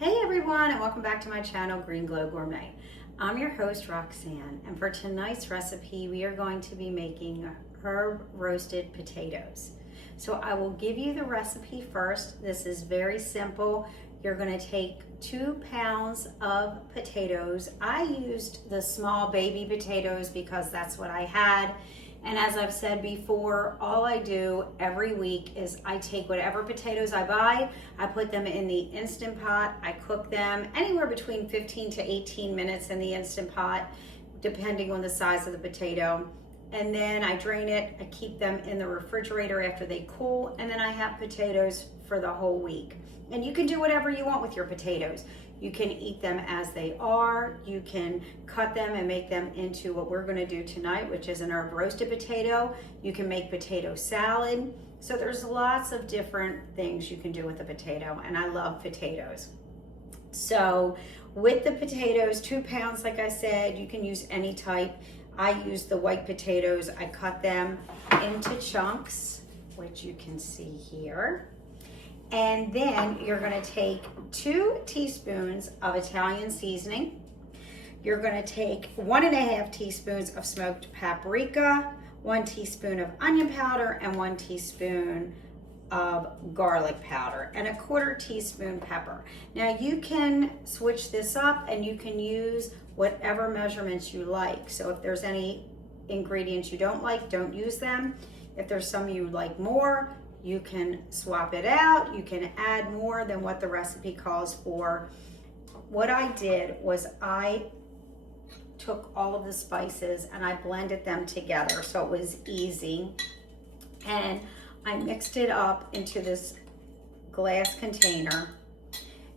Hey everyone, and welcome back to my channel, Green Glow Gourmet. I'm your host, Roxanne, and for tonight's recipe, we are going to be making herb roasted potatoes. So I will give you the recipe first. This is very simple. You're going to take 2 pounds of potatoes. I used the small baby potatoes because that's what I had. And as I've said before, all I do every week is I take whatever potatoes I buy, I put them in the Instant Pot, I cook them anywhere between 15 to 18 minutes in the Instant Pot, depending on the size of the potato. And then I drain it, I keep them in the refrigerator after they cool, and then I have potatoes for the whole week. And you can do whatever you want with your potatoes. You can eat them as they are. You can cut them and make them into what we're gonna do tonight, which is an herb roasted potato. You can make potato salad. So there's lots of different things you can do with a potato, and I love potatoes. So with the potatoes, 2 pounds, like I said, you can use any type. I use the white potatoes. I cut them into chunks, which you can see here. And then you're gonna take 2 teaspoons of Italian seasoning. You're gonna take 1.5 teaspoons of smoked paprika, 1 teaspoon of onion powder, and 1 teaspoon of garlic powder, and 1/4 teaspoon pepper. Now you can switch this up and you can use whatever measurements you like. So if there's any ingredients you don't like, don't use them. If there's some you like more, you can swap it out. You can add more than what the recipe calls for. What I did was I took all of the spices and I blended them together so it was easy. And I mixed it up into this glass container.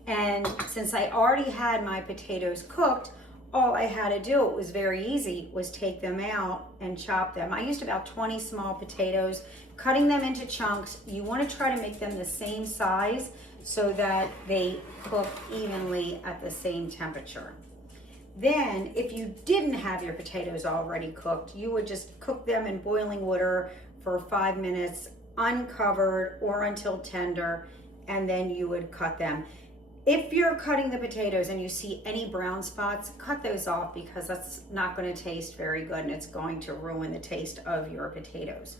And since I already had my potatoes cooked, all I had to do, it was very easy, was take them out and chop them. I used about 20 small potatoes, cutting them into chunks. You want to try to make them the same size so that they cook evenly at the same temperature. Then, if you didn't have your potatoes already cooked, you would just cook them in boiling water for 5 minutes, uncovered or until tender, and then you would cut them. If you're cutting the potatoes and you see any brown spots, cut those off because that's not going to taste very good and it's going to ruin the taste of your potatoes.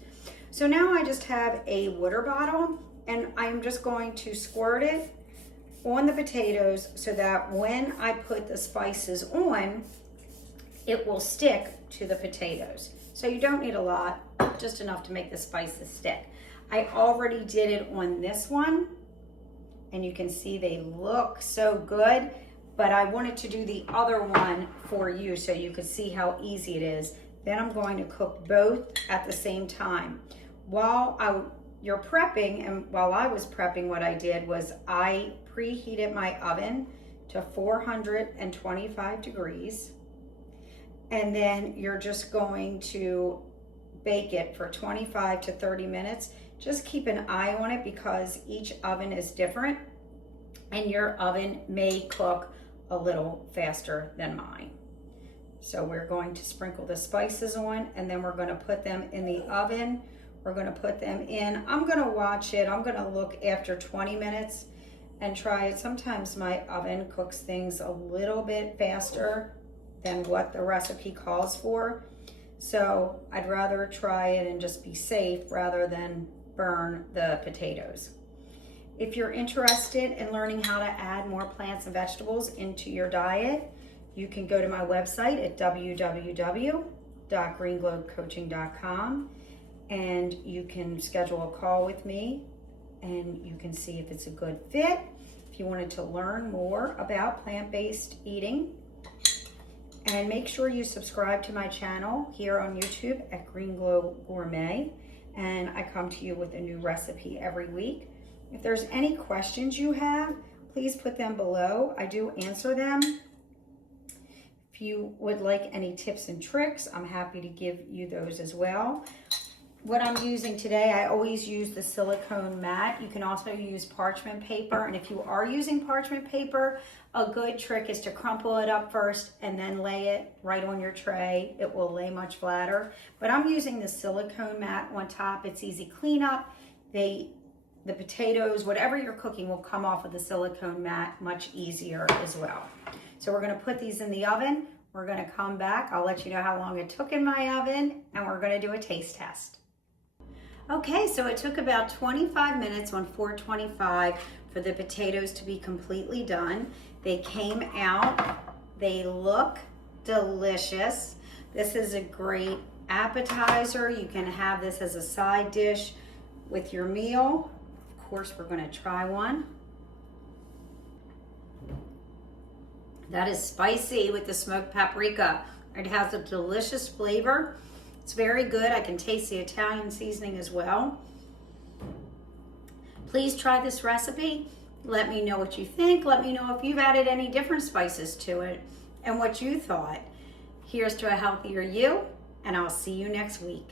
So now I just have a water bottle and I'm just going to squirt it on the potatoes so that when I put the spices on, it will stick to the potatoes. So you don't need a lot, just enough to make the spices stick. I already did it on this one, and you can see they look so good, but I wanted to do the other one for you so you could see how easy it is. Then I'm going to cook both at the same time. While you're prepping, and while I was prepping, what I did was I preheated my oven to 425 degrees, and then you're just going to bake it for 25 to 30 minutes. Just keep an eye on it because each oven is different and your oven may cook a little faster than mine. So we're going to sprinkle the spices on and then we're going to put them in the oven. We're going to put them in. I'm going to watch it. I'm going to look after 20 minutes and try it. Sometimes my oven cooks things a little bit faster than what the recipe calls for. So I'd rather try it and just be safe rather than burn the potatoes. If you're interested in learning how to add more plants and vegetables into your diet, you can go to my website at www.greenglowcoaching.com and you can schedule a call with me and you can see if it's a good fit. If you wanted to learn more about plant-based eating, and make sure you subscribe to my channel here on YouTube at Green Glow Gourmet, and I come to you with a new recipe every week. If there's any questions you have, please put them below. I do answer them. If you would like any tips and tricks, I'm happy to give you those as well. What I'm using today, I always use the silicone mat. You can also use parchment paper, and if you are using parchment paper, a good trick is to crumple it up first and then lay it right on your tray. It will lay much flatter. But I'm using the silicone mat on top. It's easy cleanup. They the potatoes, whatever you're cooking, will come off of the silicone mat much easier as well. So we're gonna put these in the oven. We're gonna come back. I'll let you know how long it took in my oven, and we're gonna do a taste test. Okay, so it took about 25 minutes on 425 for the potatoes to be completely done. They came out, they look delicious. This is a great appetizer. You can have this as a side dish with your meal. Of course, we're gonna try one. That is spicy with the smoked paprika. It has a delicious flavor. It's very good. I can taste the Italian seasoning as well. Please try this recipe. Let me know what you think. Let me know if you've added any different spices to it and what you thought. Here's to a healthier you, and I'll see you next week.